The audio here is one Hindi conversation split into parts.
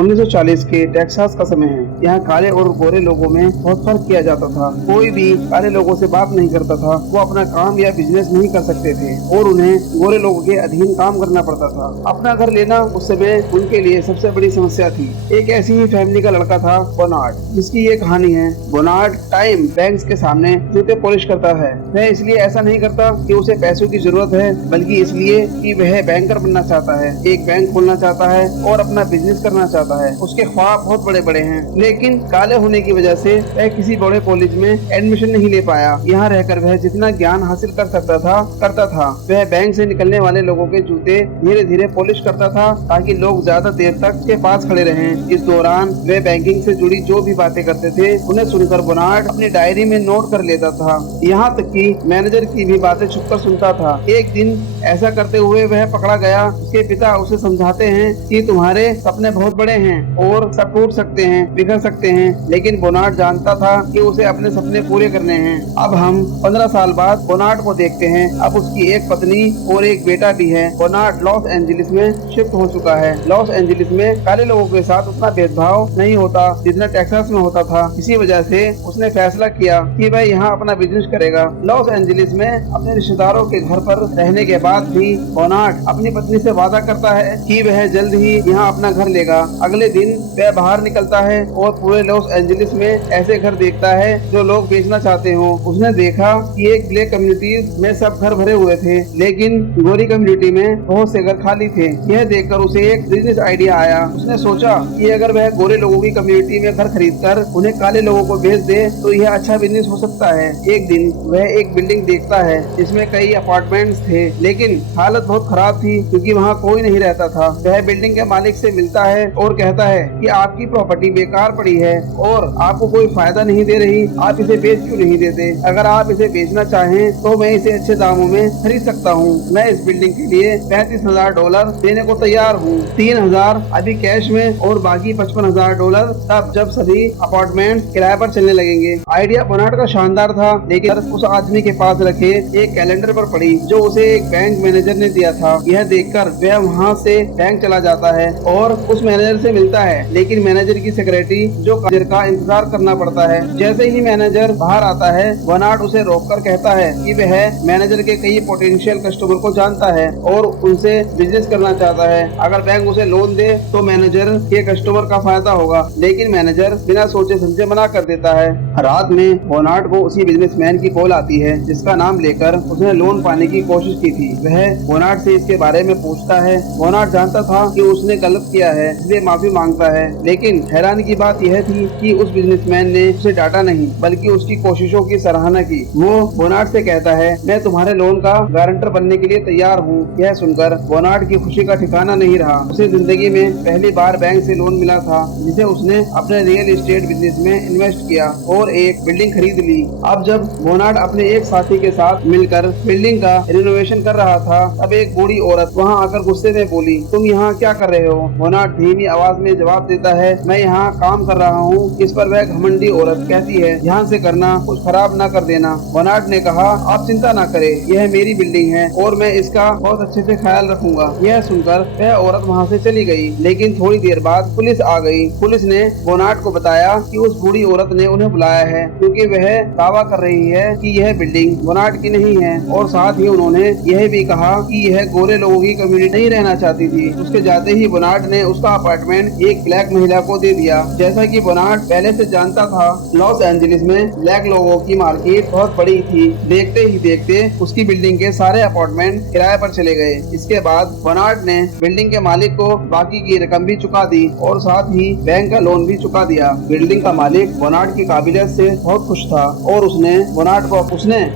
1940 के टेक्सास का समय है। यहाँ काले और गोरे लोगों में बहुत फर्क किया जाता था। कोई भी काले लोगों से बात नहीं करता था। वो अपना काम या बिजनेस नहीं कर सकते थे और उन्हें गोरे लोगों के अधीन काम करना पड़ता था। अपना घर लेना उस समय उनके लिए सबसे बड़ी समस्या थी। एक ऐसी ही फैमिली का लड़का था बोनार्ड, जिसकी ये कहानी है। बोनार्ड टाइम बैंक्स के सामने जूते पॉलिश करता है। वह इसलिए ऐसा नहीं करता कि उसे पैसों की जरूरत है, बल्कि इसलिए कि वह बैंकर बनना चाहता है, एक बैंक खोलना चाहता है और अपना बिजनेस करना चाहता है। उसके ख्वाब बहुत बड़े बड़े हैं, लेकिन काले होने की वजह से वह किसी बड़े कॉलेज में एडमिशन नहीं ले पाया। यहाँ रहकर वह जितना ज्ञान हासिल कर सकता था करता था। वह बैंक से निकलने वाले लोगों के जूते धीरे धीरे पॉलिश करता था ताकि लोग ज्यादा देर तक उसके पास खड़े रहें। इस दौरान वह बैंकिंग से जुड़ी जो भी बातें करते थे उन्हें सुनकर बोनार्ड अपनी डायरी में नोट कर लेता था। यहाँ तक कि मैनेजर की भी बातें छुपकर सुनता था। एक दिन ऐसा करते हुए वह पकड़ा गया। उसके पिता उसे समझाते हैं कि तुम्हारे सपने बहुत बड़े हैं और सब टूट सकते हैं, बिखर सकते हैं, लेकिन बोनार्ड जानता था कि उसे अपने सपने पूरे करने हैं। अब हम 15 साल बाद बोनार्ड को देखते हैं। अब उसकी एक पत्नी और एक बेटा भी है। बोनार्ड लॉस एंजलिस में शिफ्ट हो चुका है। लॉस एंजलिस में काले लोगों के साथ उतना भेदभाव नहीं होता जितना टेक्सास में होता था। इसी वजह से उसने फैसला किया कि वह यहाँ अपना बिजनेस करेगा। लॉस एंजलिस में अपने रिश्तेदारों के घर पर रहने के बाद भी बोनार्ड अपनी पत्नी से वादा करता है कि वह जल्द ही यहाँ अपना घर लेगा। अगले दिन वह बाहर निकलता है और पूरे लॉस एंजलिस में ऐसे घर देखता है जो लोग बेचना चाहते हो। उसने देखा कि एक ब्लैक कम्युनिटी में सब घर भरे हुए थे, लेकिन गोरी कम्युनिटी में बहुत से घर खाली थे। यह देखकर उसे एक बिजनेस आइडिया आया। उसने सोचा कि अगर वह गोरे लोगों की कम्युनिटी में घर खरीदकर उन्हें काले लोगों को बेच दे तो यह अच्छा बिजनेस हो सकता है। एक दिन वह एक बिल्डिंग देखता है जिसमें कई अपार्टमेंट्स थे, लेकिन हालत बहुत खराब थी क्योंकि वहाँ कोई नहीं रहता था। वह बिल्डिंग के मालिक से मिलता है और कहता है कि आपकी प्रॉपर्टी बेकार पड़ी है और आपको कोई फायदा नहीं दे रही, आप इसे बेच क्यों नहीं देते? अगर आप इसे बेचना चाहें तो मैं इसे अच्छे दामों में खरीद सकता हूँ। मैं इस बिल्डिंग के लिए $35,000 देने को तैयार हूँ। 3,000 अभी कैश में और बाकी $55,000 तब जब सभी अपार्टमेंट किराए पर चलने लगेंगे। आइडिया बोनार्ड का शानदार था, लेकिन उस आदमी के पास रखे एक कैलेंडर पर पड़ी जो उसे एक बैंक मैनेजर ने दिया था। यह देखकर वह वहाँ से बैंक चला जाता है और उस मैनेजर से मिलता है, लेकिन मैनेजर की सेक्रेटरी जो मैनेजर का इंतजार करना पड़ता है। जैसे ही मैनेजर बाहर आता है, बोनार्ड उसे रोककर कहता है कि वह मैनेजर के कई पोटेंशियल कस्टमर को जानता है और उनसे बिजनेस करना चाहता है। अगर बैंक उसे लोन दे तो मैनेजर के कस्टमर का फायदा होगा, लेकिन मैनेजर बिना सोचे समझे मना कर देता है। रात में बोनार्ड को उसी बिजनेसमैन की कॉल आती है जिसका नाम लेकर उसने लोन पाने की कोशिश की थी। वह बोनार्ड से इसके बारे में पूछता है। बोनार्ड जानता था कि उसने गलत किया है, इसलिए माफी मांगता है, लेकिन हैरानी की बात यह थी कि उस बिजनेसमैन ने उसे डांटा नहीं बल्कि उसकी कोशिशों की सराहना की। वो बोनार्ड से कहता है, मैं तुम्हारे लोन का गारंटर बनने के लिए तैयार हूँ। यह सुनकर बोनार्ड की खुशी का ठिकाना नहीं रहा। उसे जिंदगी में पहली बार बैंक से लोन मिला था, जिसे उसने अपने रियल एस्टेट बिजनेस में इन्वेस्ट किया और एक बिल्डिंग खरीद ली। अब जब बोनार्ड अपने एक साथी के साथ मिलकर बिल्डिंग का रिनोवेशन कर रहा था, तब एक बूढ़ी औरत वहां आकर गुस्से में बोली, तुम यहाँ क्या कर रहे हो? बोनार्ड धीमी आवाज में जवाब देता है, मैं यहाँ काम कर रहा हूँ। इस पर वह घमंडी औरत कहती है, ध्यान से करना, कुछ खराब ना कर देना। बोनार्ड ने कहा, आप चिंता ना करें, यह मेरी बिल्डिंग है और मैं इसका बहुत अच्छे से ख्याल रखूंगा। यह सुनकर वह औरत वहाँ से चली गई, लेकिन थोड़ी देर बाद पुलिस आ गई। पुलिस ने बोनार्ड को बताया कि उस बूढ़ी औरत ने उन्हें बुलाया है क्योंकि वह दावा कर रही है कि यह बिल्डिंग बोनार्ड की नहीं है और साथ ही उन्होंने यह भी कहा कि यह गोरे लोगों की कम्युनिटी नहीं रहना चाहती थी। उसके जाते ही बोनार्ड ने उसका अपार्टमेंट एक ब्लैक महिला को दे दिया। जैसा कि बोनार्ड पहले से जानता था, लॉस एंजलिस में ब्लैक लोगों की मार्केट बहुत बड़ी थी। देखते ही देखते उसकी बिल्डिंग के सारे अपार्टमेंट किराए पर चले गए। इसके बाद बोनार्ड ने बिल्डिंग के मालिक को बाकी की रकम भी चुका दी और साथ ही बैंक का लोन भी चुका दिया। बिल्डिंग का मालिक बोनार्ड की काबिलियत से बहुत खुश था और उसने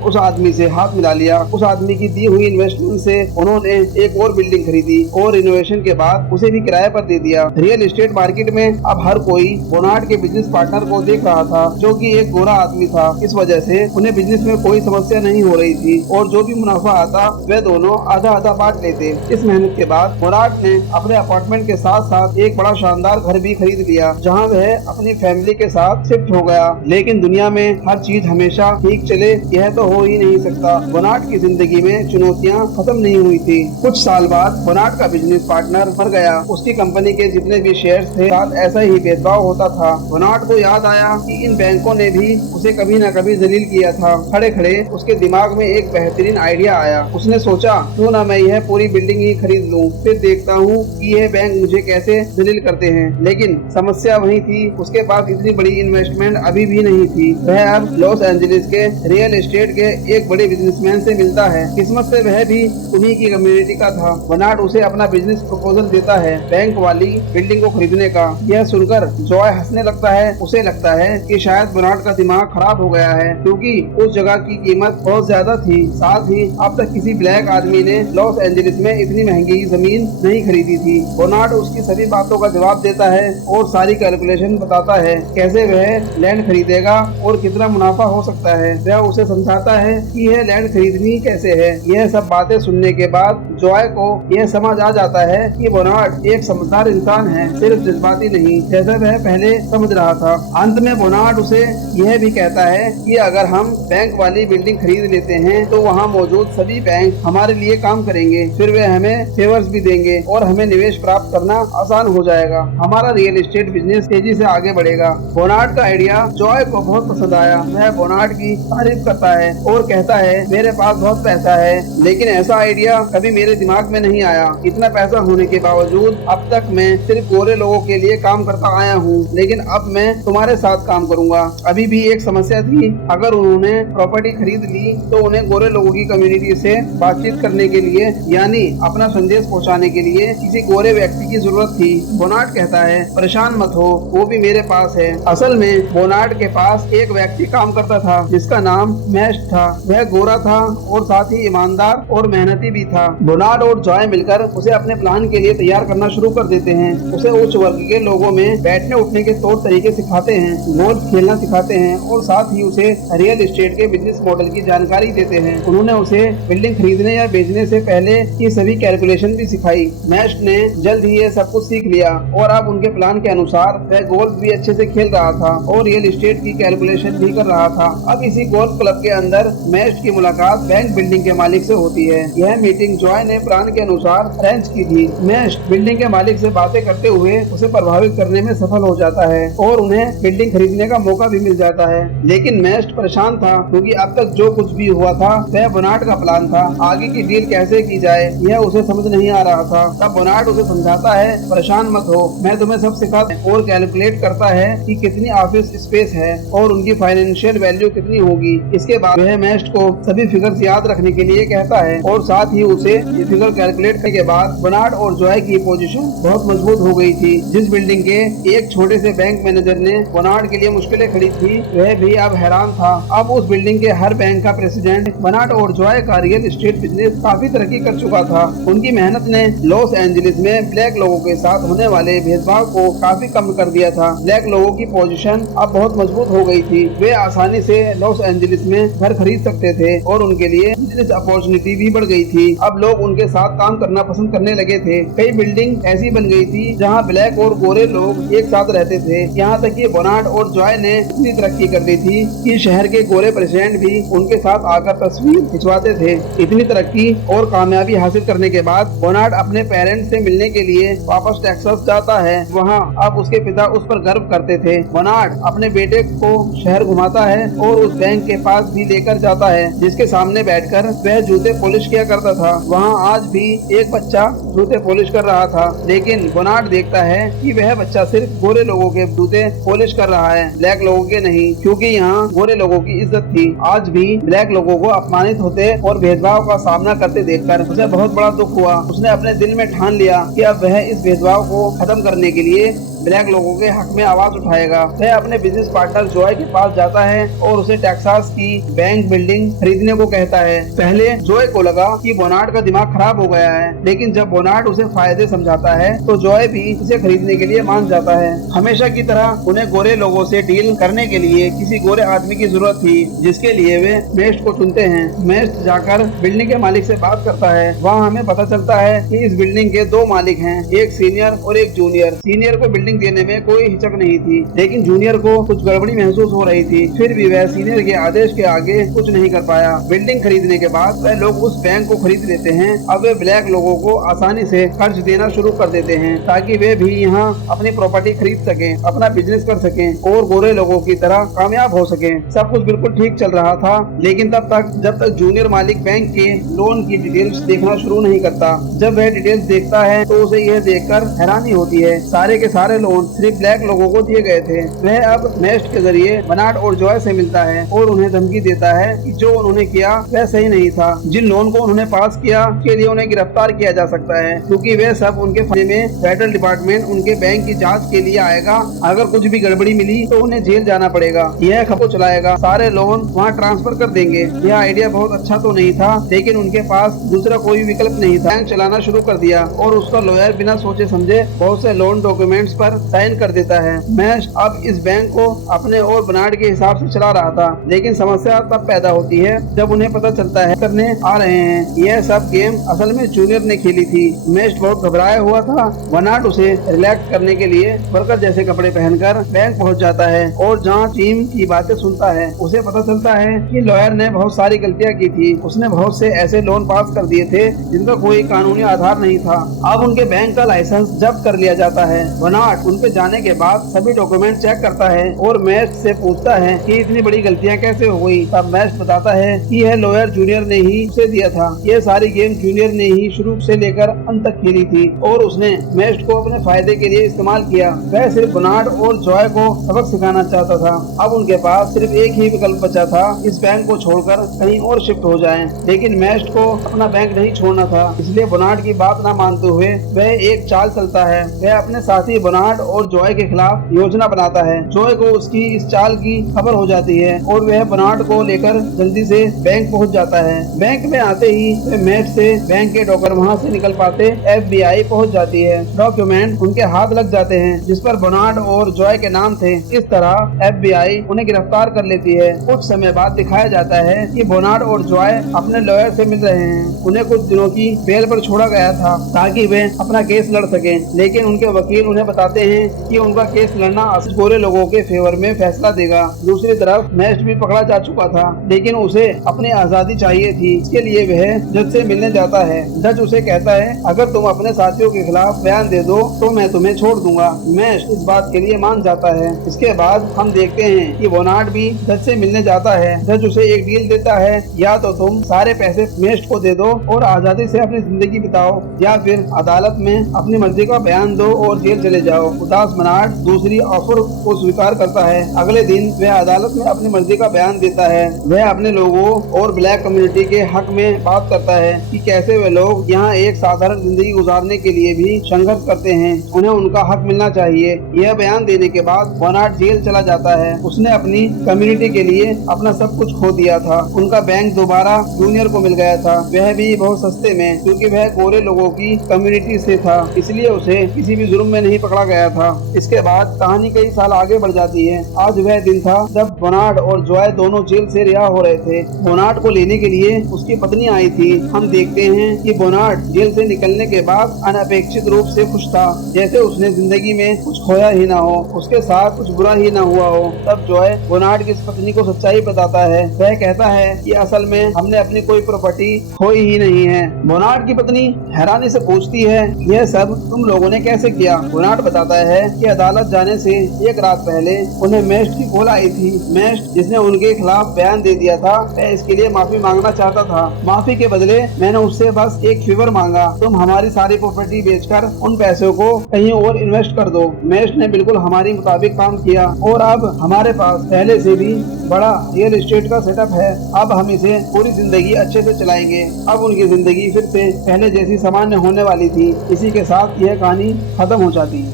उस आदमी से हाथ मिला लिया। उस आदमी की दी हुई इन्वेस्टमेंट से उन्होंने एक और बिल्डिंग खरीदी और रिनोवेशन के बाद उसे भी किराए पर दे दिया। रियल एस्टेट मार्केट में अब हर कोई बोनार्ड के बिजनेस पार्टनर को देख रहा था, जो कि एक गोरा आदमी था। इस वजह से उन्हें बिजनेस में कोई समस्या नहीं हो रही थी और जो भी मुनाफा आता वह दोनों आधा आधा बांट लेते। इस मेहनत के बाद बोनार्ड ने अपने अपार्टमेंट के साथ साथ एक बड़ा शानदार घर भी खरीद लिया, जहाँ वह अपनी फैमिली के साथ शिफ्ट हो गया। लेकिन दुनिया में हर चीज हमेशा ठीक चले यह तो हो ही नहीं सकता। बोनार्ड की जिंदगी में चुनौतियाँ खत्म नहीं हुई थी। कुछ साल बाद बोनार्ड का बिजनेस पार्टनर मर गया। उसकी कंपनी के जितने जितने भी शेयर्स थे साथ ऐसा ही भेदभाव होता था। बोनार्ड को याद आया कि इन बैंकों ने भी उसे कभी न कभी जलील किया था। खड़े खड़े उसके दिमाग में एक बेहतरीन आइडिया आया। उसने सोचा क्यों ना मैं यह पूरी बिल्डिंग ही खरीद लूं, फिर देखता हूँ कि यह बैंक मुझे कैसे जलील करते हैं। लेकिन समस्या वही थी, उसके पास इतनी बड़ी इन्वेस्टमेंट अभी भी नहीं थी। वह अब लॉस एंजलिस के रियल एस्टेट के एक बड़े बिजनेसमैन से मिलता है। किस्मत से वह भी उन्हीं की कम्युनिटी का था। बोनार्ड उसे अपना बिजनेस प्रपोजल देता है बैंक वाली बिल्डिंग को खरीदने का। यह सुनकर जॉय हंसने लगता है। उसे लगता है कि शायद बोनार्ड का दिमाग खराब हो गया है, क्योंकि उस जगह की कीमत बहुत ज्यादा थी। साथ ही अब तक किसी ब्लैक आदमी ने लॉस एंजलिस में इतनी महंगी जमीन नहीं खरीदी थी। बोनार्ड उसकी सभी बातों का जवाब देता है और सारी कैलकुलेशन बताता है कैसे वह लैंड खरीदेगा और कितना मुनाफा हो सकता है। वह उसे समझाता है कि यह लैंड खरीदनी कैसे है। यह सब बातें सुनने के बाद जॉय को यह समझ आ जाता है कि बोनार्ड एक समझदार इंसान है, सिर्फ जज्बाती नहीं, जैसा वह पहले समझ रहा था। अंत में बोनार्ड उसे यह भी कहता है कि अगर हम बैंक वाली बिल्डिंग खरीद लेते हैं तो वहाँ मौजूद सभी बैंक हमारे लिए काम करेंगे, फिर वे हमें फेवर्स भी देंगे और हमें निवेश प्राप्त करना आसान हो जाएगा। हमारा रियल एस्टेट बिजनेस तेजी से आगे बढ़ेगा। बोनार्ड का आइडिया जॉय को बहुत पसंद आया। वह बोनार्ड की तारीफ करता है और कहता है मेरे पास बहुत पैसा है, लेकिन ऐसा आइडिया कभी मेरे दिमाग में नहीं आया। इतना पैसा होने के बावजूद अब तक मैं सिर्फ गोरे लोगों के लिए काम करता आया हूँ, लेकिन अब मैं तुम्हारे साथ काम करूँगा। अभी भी एक समस्या थी, अगर उन्होंने प्रॉपर्टी खरीद ली तो उन्हें गोरे लोगों की कम्युनिटी से बातचीत करने के लिए यानी अपना संदेश पहुंचाने के लिए किसी गोरे व्यक्ति की जरूरत थी। बोनार्ड कहता है परेशान मत हो, वो भी मेरे पास है। असल में बोनार्ड के पास एक व्यक्ति काम करता था जिसका नाम मैश था। वह गोरा था और साथ ही ईमानदार और मेहनती भी था। बोनार्ड और जॉय मिलकर उसे अपने प्लान के लिए तैयार करना शुरू कर देते हैं। उसे उच्च वर्ग के लोगों में बैठने उठने के तौर तरीके सिखाते हैं, गोल्फ खेलना सिखाते हैं और साथ ही उसे रियल एस्टेट के बिजनेस मॉडल की जानकारी देते हैं। उन्होंने उसे बिल्डिंग खरीदने या बेचने से पहले की सभी कैलकुलेशन भी सिखाई। मैश ने जल्द ही ये सब कुछ सीख लिया और अब उनके प्लान के अनुसार वह गोल्फ भी अच्छे से खेल रहा था और रियल एस्टेट की कैलकुलेशन भी कर रहा था। अब इसी गोल्फ क्लब के अंदर मैश की मुलाकात बैंक बिल्डिंग के मालिक से होती है। यह मीटिंग जॉय ने प्लान के अनुसार अरेंज की थी। मैश बिल्डिंग के मालिक से बातें करते हुए उसे प्रभावित करने में सफल हो जाता है और उन्हें बिल्डिंग खरीदने का मौका भी मिल जाता है। लेकिन मैश परेशान था क्योंकि अब तक जो कुछ भी हुआ था वह बोनार्ड का प्लान था। आगे की डील कैसे की जाए यह उसे समझ नहीं आ रहा था। तब बोनार्ड उसे समझाता है परेशान मत हो, मैं तुम्हें सब सिखाता हूं और कैलकुलेट करता है कि कितनी ऑफिस स्पेस है और उनकी फाइनेंशियल वैल्यू कितनी होगी। इसके बाद वह मैश को सभी फिगर्स याद रखने के लिए कहता है और साथ ही उसे ये फिगर कैलकुलेट करने के बाद बोनार्ड और जॉय की पोजीशन बहुत मजबूत हो गई थी। जिस बिल्डिंग के एक छोटे से बैंक मैनेजर ने बोनार्ड के लिए मुश्किलें खड़ी थी वह भी अब हैरान था। अब उस बिल्डिंग के हर बैंक का प्रेसिडेंट बोनार्ड और जॉय का रियल एस्टेट बिजनेस काफी तरक्की कर चुका था। उनकी मेहनत ने लॉस एंजलिस में ब्लैक लोगों के साथ होने वाले भेदभाव को काफी कम कर दिया था। ब्लैक लोगों की पोजीशन अब बहुत मजबूत हो गई थी। वे आसानी से लॉस एंजलिस में घर खरीद सकते थे और उनके लिए बिजनेस अपॉर्चुनिटी भी बढ़ गई थी। अब लोग उनके साथ काम करना पसंद करने लगे थे। कई बिल्डिंग ऐसी बन गई थी जहां ब्लैक और गोरे लोग एक साथ रहते थे। यहाँ तक कि बोनार्ड और जॉय ने इतनी तरक्की कर दी थी कि शहर के गोरे प्रेसिडेंट भी उनके साथ आकर तस्वीर खिंचवाते थे। इतनी तरक्की और कामयाबी हासिल करने के बाद बोनार्ड अपने पेरेंट्स से मिलने के लिए वापस टेक्सास जाता है। वहाँ अब उसके पिता उस पर गर्व करते थे। बोनार्ड अपने बेटे को शहर घुमाता है और उस बैंक के पास भी लेकर जाता है जिसके सामने बैठकर वह जूते पॉलिश किया करता था। वहाँ आज भी एक बच्चा जूते पॉलिश कर रहा था, लेकिन बोनार्ड देखता है कि वह बच्चा सिर्फ गोरे लोगों के जूते पॉलिश कर रहा है, ब्लैक लोगों के नहीं, क्योंकि यहाँ गोरे लोगों की इज्जत थी। आज भी ब्लैक लोगों को अपमानित होते और भेदभाव का सामना करते देखकर उसे बहुत बड़ा दुख हुआ। उसने अपने दिल में ठान लिया कि अब वह इस भेदभाव को खत्म करने के लिए ब्लैक लोगों के हक में आवाज उठाएगा। वह अपने बिजनेस पार्टनर जॉय के पास जाता है और उसे टेक्सास की बैंक बिल्डिंग खरीदने को कहता है। पहले जॉय को लगा कि बोनार्ड का दिमाग खराब हो गया है, लेकिन जब बोनार्ड उसे फायदे समझाता है तो जॉय भी इसे खरीदने के लिए मान जाता है। हमेशा की तरह उन्हें गोरे लोगों से डील करने के लिए किसी गोरे आदमी की जरूरत थी, जिसके लिए वे मेस्ट को चुनते हैं। मेस्ट जाकर बिल्डिंग के मालिक से बात करता है। वहाँ हमें पता चलता है कि इस बिल्डिंग के दो मालिक हैं, एक सीनियर और एक जूनियर। सीनियर को बिल्डिंग बिल्डिंग देने में कोई हिचक नहीं थी, लेकिन जूनियर को कुछ गड़बड़ी महसूस हो रही थी। फिर भी वह सीनियर के आदेश के आगे कुछ नहीं कर पाया। बिल्डिंग खरीदने के बाद वह लोग उस बैंक को खरीद लेते हैं। अब वे ब्लैक लोगों को आसानी से कर्ज देना शुरू कर देते हैं ताकि वे भी यहाँ अपनी प्रॉपर्टी खरीद सकें, अपना बिजनेस कर सकें और गोरे लोगों की तरह कामयाब हो सकें। सब कुछ बिल्कुल ठीक चल रहा था, लेकिन तब तक जब तक जूनियर मालिक बैंक के लोन की डिटेल्स देखना शुरू नहीं करता। जब वह डिटेल्स देखता है तो उसे यह देखकर हैरानी होती है, सारे के सारे लोन सिर्फ ब्लैक लोगों को दिए गए थे। वह अब नेस्ट के जरिए बनाड और जॉय से मिलता है और उन्हें धमकी देता है कि जो उन्होंने किया वह सही नहीं था। जिन लोन को उन्होंने पास किया के लिए उन्हें गिरफ्तार किया जा सकता है, क्योंकि वे सब उनके फायदे में फेडरल डिपार्टमेंट उनके बैंक की जांच के लिए आएगा। अगर कुछ भी गड़बड़ी मिली तो उन्हें जेल जाना पड़ेगा। यह खबर चलाएगा, सारे लोन वहाँ ट्रांसफर कर देंगे। यह आइडिया बहुत अच्छा तो नहीं था, लेकिन उनके पास दूसरा कोई विकल्प नहीं था। बैंक चलाना शुरू कर दिया और उसका लॉयर बिना सोचे समझे बहुत से लोन डॉक्यूमेंट्स पर साइन कर देता है। मैश अब इस बैंक को अपने और बनाड के हिसाब से चला रहा था, लेकिन समस्या तब पैदा होती है जब उन्हें पता चलता है करने आ रहे हैं। यह सब गेम असल में जूनियर ने खेली थी। मैश बहुत घबराया हुआ था। बनाड उसे रिलैक्स करने के लिए वर्कर जैसे कपड़े पहनकर बैंक पहुंच जाता है और जहां टीम की बातें सुनता है उसे पता चलता है कि लॉयर ने बहुत सारी गलतियां की थी। उसने बहुत से ऐसे लोन पास कर दिए थे जिनका कोई कानूनी आधार नहीं था। अब उनके बैंक का लाइसेंस जब्त कर लिया जाता है। बनाड उन पे जाने के बाद सभी डॉक्यूमेंट चेक करता है और मैश से पूछता है कि इतनी बड़ी गलतियां कैसे हो गई। तब मैश बताता है कि यह लॉयर जूनियर ने ही उसे दिया था। ये सारी गेम जूनियर ने ही शुरू से लेकर अंत तक खेली थी और उसने मैश को अपने फायदे के लिए इस्तेमाल किया। वह सिर्फ बनाड और जॉय को सबक सिखाना चाहता था। अब उनके पास सिर्फ एक ही विकल्प बचा था, इस बैंक को छोड़कर कहीं और शिफ्ट हो जाएं। लेकिन मैश को अपना बैंक नहीं छोड़ना था, इसलिए बनाड की बात न मानते हुए वह एक चाल चलता है। वह अपने साथी बनाड और जॉय के खिलाफ योजना बनाता है। जॉय को उसकी इस चाल की खबर हो जाती है और वह बनाड को लेकर जल्दी से बैंक पहुंच जाता है। बैंक में आते ही वह मैश से बैंक के डॉक्टर वहां से निकल पाते FBI पहुंच जाती है। डॉक्यूमेंट उनके हाथ लग जाते हैं जिस पर बनाड और जॉय के नाम थे। इस तरह FBI उन्हें गिरफ्तार कर लेती है। कुछ समय बाद दिखाया जाता है कि बनाड और जॉय अपने लॉयर से मिल रहे हैं। उन्हें कुछ दिनों की बेल पर छोड़ा गया था ताकि वे अपना केस लड़ सकें, लेकिन उनके वकील उन्हें बताते हैं कि उनका केस लड़ना गोरे लोगों के फेवर में फैसला देगा। दूसरी तरफ मैश भी पकड़ा जा चुका था, लेकिन उसे अपनी आजादी चाहिए थी। इसके लिए वह जज से मिलने जाता है। जज उसे कहता है, अगर तुम अपने साथियों के खिलाफ बयान दे दो तो मैं तुम्हें छोड़ दूंगा। मैश इस बात के लिए मान जाता है। इसके बाद हम देखते हैं कि बनाड भी जज से मिलने जाता है। जज उसे एक डील देता है, या तो तुम सारे पैसे मैश को दे दो और आजादी से अपनी जिंदगी बिताओ, या फिर अदालत में अपनी मर्जी का बयान दो और जेल चले जाओ। उदास बनाड दूसरी ऑफर को स्वीकार करता है। अगले दिन वह अदालत में अपनी मर्जी का बयान देता है। वह अपने लोगों और ब्लैक कम्युनिटी के हक में बात करता है कि कैसे वे लोग यहाँ एक साधारण जिंदगी गुजारने के लिए भी संघर्ष करते हैं, उन्हें उनका हक मिलना चाहिए। यह बयान देने के बाद बनाड जेल चला जाता है। उसने अपनी कम्युनिटी के लिए अपना सब कुछ खो दिया था। उनका बैंक दोबारा जूनियर को मिल गया था, वह भी बहुत सस्ते में, क्योंकि वह गोरे लोगों की कम्युनिटी से था, इसलिए उसे किसी भी जुर्म में नहीं पकड़ा गया था। इसके बाद कहानी कई साल आगे बढ़ जाती है। आज वह दिन था जब बनाड और जॉय दोनों जेल से रिहा हो रहे थे। बनाड को लेने के लिए उसकी पत्नी आई थी। हम देखते हैं कि बनाड जेल से निकलने के बाद अनपेक्षित रूप से खुश था, जैसे उसने जिंदगी में कुछ खोया ही ना हो, उसके साथ कुछ बुरा ही ना हुआ हो। तब जॉय बनाड की पत्नी को सच्चाई बताता है। वह कहता है कि असल में हमने अपनी कोई प्रॉपर्टी खोई ही नहीं है। बनाड की पत्नी हैरानी से पूछती है, यह सब तुम लोगों ने कैसे किया? बनाड बताता है कि अदालत जाने से एक रात पहले उन्हें मैश की कॉल आई थी। मैश जिसने उनके खिलाफ बयान दे दिया था, वह इसके लिए माफी मांगना चाहता था। माफी के बदले मैंने उससे बस एक फेवर मांगा, तुम हमारी सारी प्रॉपर्टी बेचकर उन पैसों को कहीं और इन्वेस्ट कर दो। मैश ने बिल्कुल हमारी मुताबिक काम किया और अब हमारे पास पहले से भी बड़ा रियल एस्टेट का सेटअप है। अब हम इसे पूरी जिंदगी अच्छे से चलाएंगे। अब उनकी जिंदगी फिर से पहले जैसी सामान्य होने वाली थी। इसी के साथ यह कहानी खत्म हो जाती है।